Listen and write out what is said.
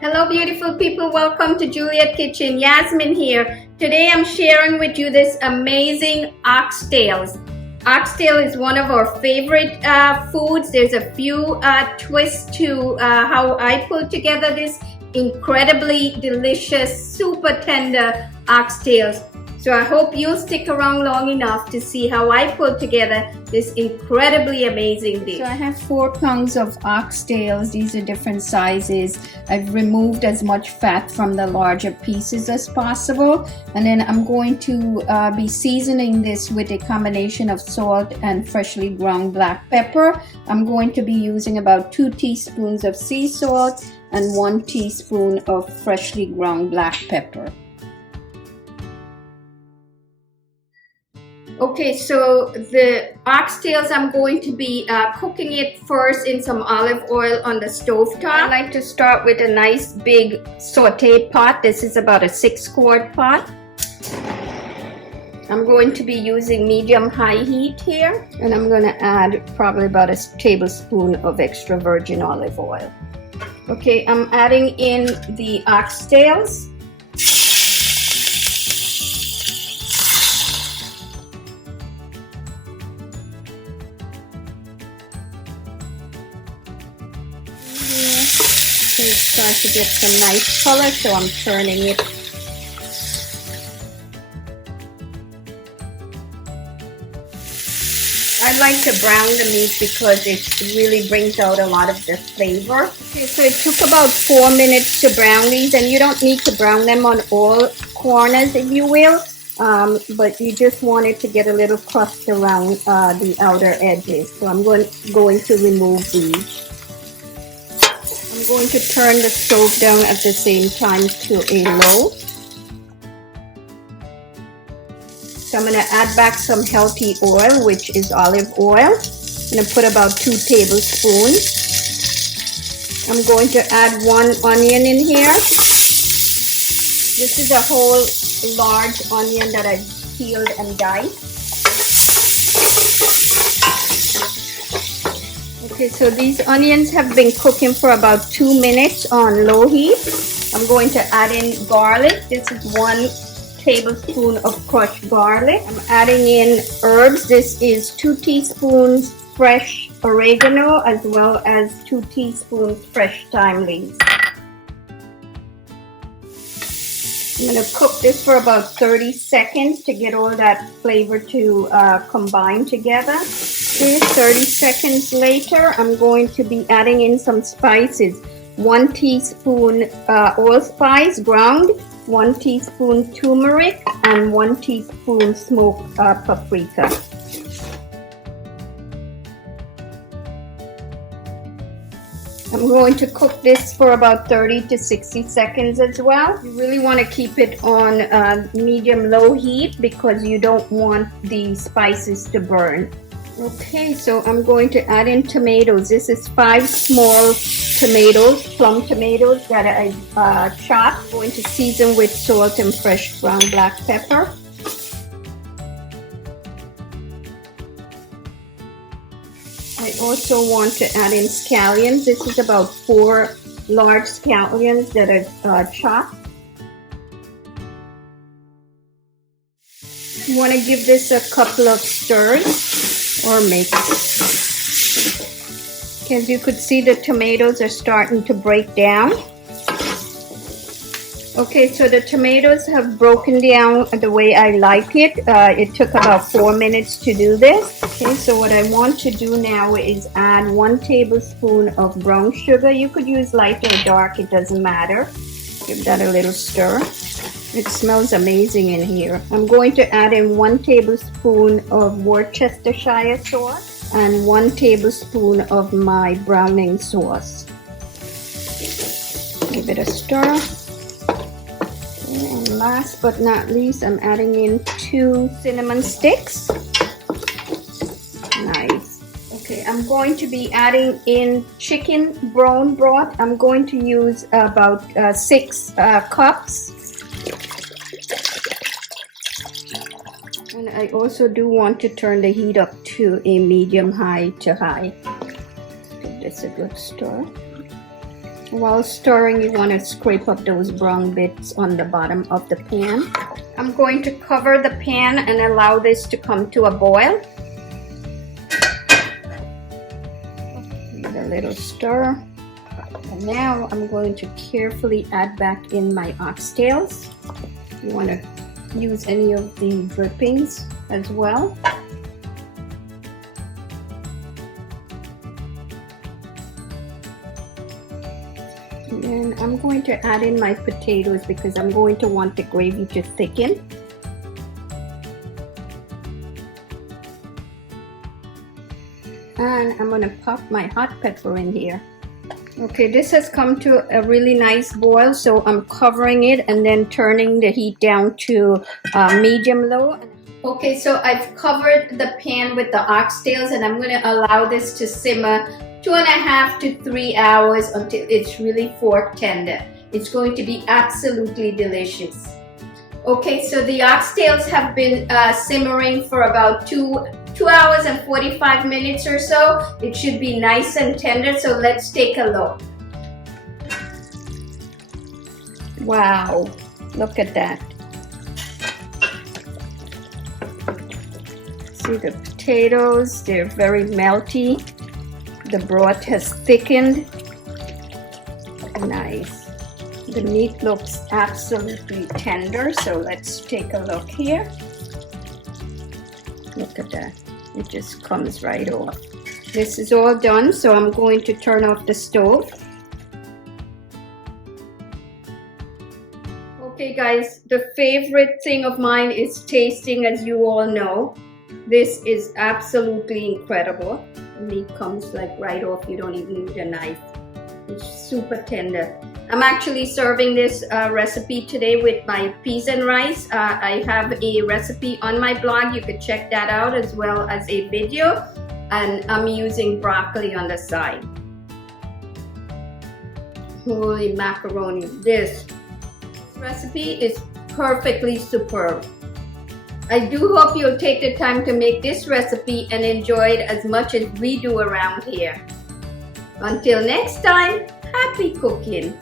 Hello beautiful people, welcome to Juliet Kitchen. Yasmin here. Today I'm sharing with you this amazing oxtails. Oxtail is one of our favorite foods. There's a few twists to how I put together this incredibly delicious, super tender oxtails. So I hope you'll stick around long enough to see how I put together this incredibly amazing dish. So I have 4 pounds of oxtails. These are different sizes. I've removed as much fat from the larger pieces as possible. And then I'm going to be seasoning this with a combination of salt and freshly ground black pepper. I'm going to be using about 2 teaspoons of sea salt and 1 teaspoon of freshly ground black pepper. Okay, so the oxtails, I'm going to be cooking it first in some olive oil on the stove top. I like to start with a nice big saute pot. This is about a 6-quart pot. I'm going to be using medium-high heat here, and I'm going to add probably about a tablespoon of extra virgin olive oil. Okay, I'm adding in the oxtails. It's starting to get some nice color, so I'm turning it. I like to brown the meat because it really brings out a lot of the flavor. Okay, so it took about 4 minutes to brown these, and you don't need to brown them on all corners, if you will, but you just want it to get a little crust around the outer edges. So I'm going to remove these. I'm going to turn the stove down at the same time to a low. So I'm going to add back some healthy oil, which is olive oil. I'm going to put about 2 tablespoons. I'm going to add 1 onion in here. This is a whole large onion that I peeled and diced. Okay, so these onions have been cooking for about 2 minutes on low heat. I'm going to add in garlic. This is 1 tablespoon of crushed garlic. I'm adding in herbs. This is 2 teaspoons fresh oregano as well as 2 teaspoons fresh thyme leaves. I'm going to cook this for about 30 seconds to get all that flavor to combine together. Okay, 30 seconds later, I'm going to be adding in some spices. 1 teaspoon allspice ground, 1 teaspoon turmeric, and 1 teaspoon smoked paprika. I'm going to cook this for about 30 to 60 seconds as well. You really want to keep it on medium-low heat because you don't want the spices to burn. Okay, so I'm going to add in tomatoes. This is 5 small tomatoes, plum tomatoes that I chopped. I'm going to season with salt and fresh ground black pepper. I also want to add in scallions. This is about 4 large scallions that I've chopped. You want to give this a couple of stirs or mix. As you could see, the tomatoes are starting to break down. Okay, so the tomatoes have broken down the way I like it. It took about 4 minutes to do this. Okay, so what I want to do now is add 1 tablespoon of brown sugar. You could use light or dark, it doesn't matter. Give that a little stir. It smells amazing in here. I'm going to add in 1 tablespoon of Worcestershire sauce and 1 tablespoon of my browning sauce. Give it a stir. And last but not least, I'm adding in 2 cinnamon sticks. Nice. Okay, I'm going to be adding in chicken bone broth. I'm going to use about 6 cups. And I also do want to turn the heat up to a medium-high to high. Give this a good stir. While stirring, you want to scrape up those brown bits on the bottom of the pan. I'm going to cover the pan and allow this to come to a boil. Give it a little stir. And now I'm going to carefully add back in my oxtails. You want to use any of the drippings as well. And then I'm going to add in my potatoes because I'm going to want the gravy to thicken. And I'm going to pop my hot pepper in here. Okay, this has come to a really nice boil, so I'm covering it and then turning the heat down to medium-low. Okay, so I've covered the pan with the oxtails and I'm going to allow this to simmer 2.5 to 3 hours until it's really fork tender. It's going to be absolutely delicious. Okay, so the oxtails have been simmering for about 2 hours and 45 minutes or so. It should be nice and tender, so let's take a look. Wow, look at that. See the potatoes, they're very melty. The broth has thickened. Nice. The meat looks absolutely tender, so let's take a look here. Look at that. It just comes right off. This is all done, so I'm going to turn off the stove. Okay guys, the favorite thing of mine is tasting, as you all know. This is absolutely incredible. The meat comes like right off, you don't even need a knife. It's super tender. I'm actually serving this recipe today with my peas and rice. I have a recipe on my blog. You could check that out as well as a video. And I'm using broccoli on the side. Holy macaroni. This recipe is perfectly superb. I do hope you'll take the time to make this recipe and enjoy it as much as we do around here. Until next time, happy cooking!